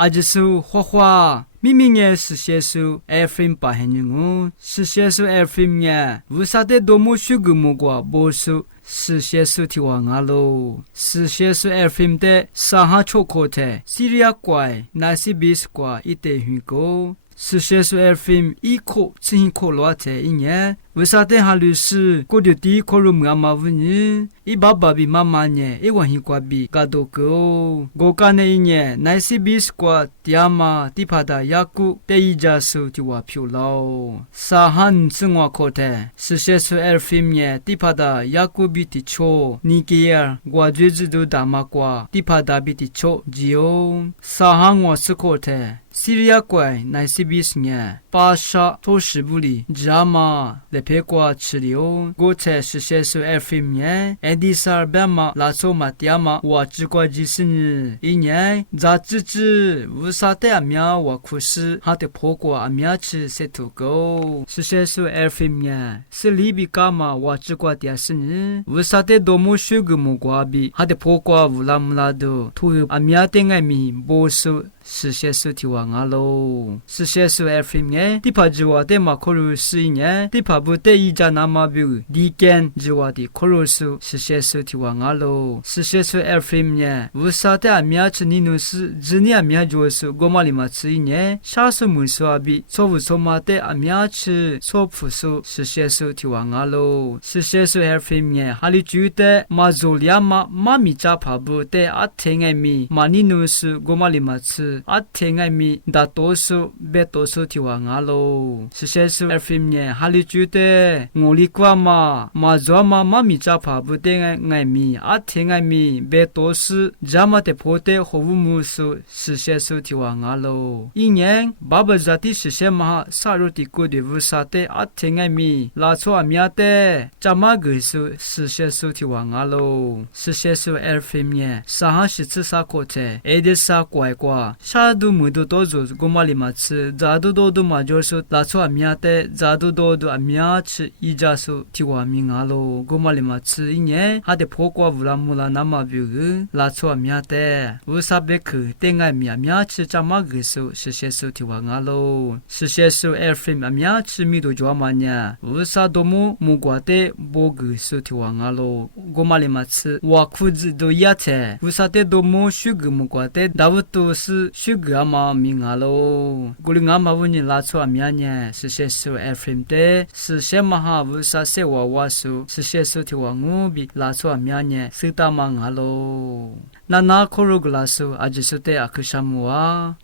阿吉苏花花。明明也是写书 ，Airframe 把很牛，是写书 Airframe 呀，为啥的多么虚个么个不是？是写书提王阿喽，是写书 Airframe 的上下错口的，西里亚怪，那是比斯怪一代虚构。是写书 Airframe 一口只一口落在一年，为啥的哈律师过的第一口路妈妈问你，一爸爸比妈妈呢，一晚上挂比嘎多个，我干那一年，那是比斯怪第阿妈第帕达雅古第一家手就话漂喽，沙汉生活口的，是写书 Airframe 呢，第帕达雅古比的错，尼基尔我最知道大马瓜，第帕达比的错，只有沙汉我是口的。西里亚怪乃是比斯呢，巴沙托什布里，扎马来陪过吃了，我才是写书 Airframe 呢，艾迪萨尔贝马拉索马蒂亚马，我只过几十年，一年咋吱吱，为啥的阿苗我苦事，还得破过阿苗吃些土狗，是写书 Airframe 呢，是里比伽马我只过第十年，为啥的多么虚个么瓜比，还得破过乌拉姆拉多，土阿苗的爱米波数。是写书提王阿喽，是写书 Airframe 呢，第八句话的马可鲁是一年，第八部的一家那么表，第间句话的可鲁是写书提王阿喽，是写书 Airframe 呢，为啥的阿米亚吃尼努是，只尼阿米亚就是我嘛里嘛吃一年，下数没说阿比，错误错嘛的阿米亚吃，错误数是写书提王阿喽，是写书 Airframe 呢，哈里觉得马祖利亚嘛咪扎帕布的阿听爱咪，马尼努是我嘛里嘛吃。阿听爱咪大多数别多数提王阿喽，是写书 Airframe 呢，哈里觉得我里瓜嘛，马做嘛咪扎帕不的爱咪，阿听爱咪别多数，咱们的破的和无木数是写书提王阿喽。一年爸爸在的是写嘛，萨鲁的过的无啥的阿听爱咪，拉错阿咪的，咱们个数是写书提王阿喽，是写书 Airframe 呢，啥哈是吃啥过的，爱的啥怪怪。沙都木都多做，我嘛里嘛吃，咋都多都嘛就是拉错阿米亚的，咋都多都阿米亚吃，一家数提瓦米阿喽，我嘛里嘛吃一年，还得破过乌拉木拉那么表个，拉错阿米亚的，乌萨贝克，等阿米亚吃咋嘛个数，是些数提瓦阿喽，是些数 Airframe 阿米亚吃米都做嘛呢，乌萨多木木瓜的波个数提瓦阿喽，我嘛里嘛吃，我裤子都压着，乌萨的多木水个木瓜的，大部都是。许个嘛名阿喽，古里俺嘛问你拉错阿米呢？是写书 Airframe 的，是写嘛哈乌啥写娃娃书，是写书提娃我比拉错阿米呢？是大嘛阿喽，那可如个拉书阿就是的阿克什么啊？